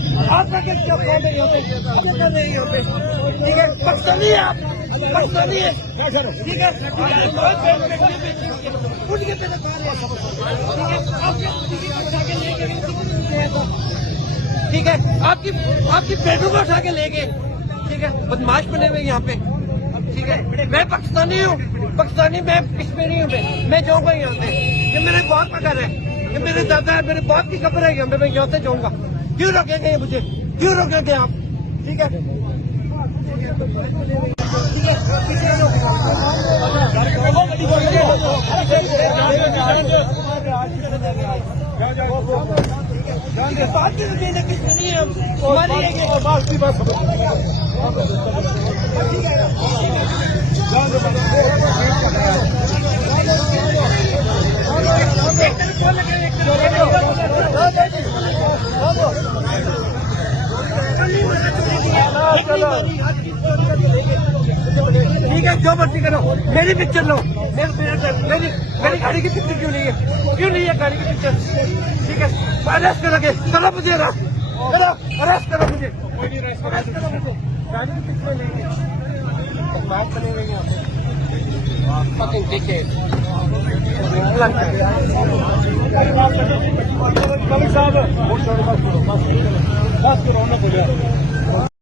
आपका क्या क्या प्रॉब्लम है यहाँ पे? क्या कर रहे हैं यहाँ पे? ठीक है, पाकिस्तानी है आप, पाकिस्तानी है, ठीक है। उठ के पैदा कर रहे हैं, ठीक है। आप क्या उठा के लेके ठीक है, आपकी बेटों को उठा के ले गए, ठीक है। बदमाश बने हुए यहाँ पे, ठीक है। मैं पाकिस्तानी हूँ, पाकिस्तानी, मैं कश्मीरी हूँ, मैं जाऊँगा यहाँ पे। ये मेरे बाप का घर है, ये मेरे दादा है, मेरे बाप की कब्र है, मैं यहाँ से जाऊँगा। क्यों रोकेंगे मुझे, क्यों रोकेंगे आप? ठीक है, ठीक है, जो मर्जी करो, मेरी पिक्चर लो, मेरी गाड़ी की पिक्चर क्यों नहीं है, क्यों नहीं है गाड़ी की पिक्चर? ठीक है, अरेस्ट करोगे, चलो मुझे अरेस्ट करो मुझे, गाड़ी की पिक्चर नहीं है, बने हुए हैं fucking dickhead.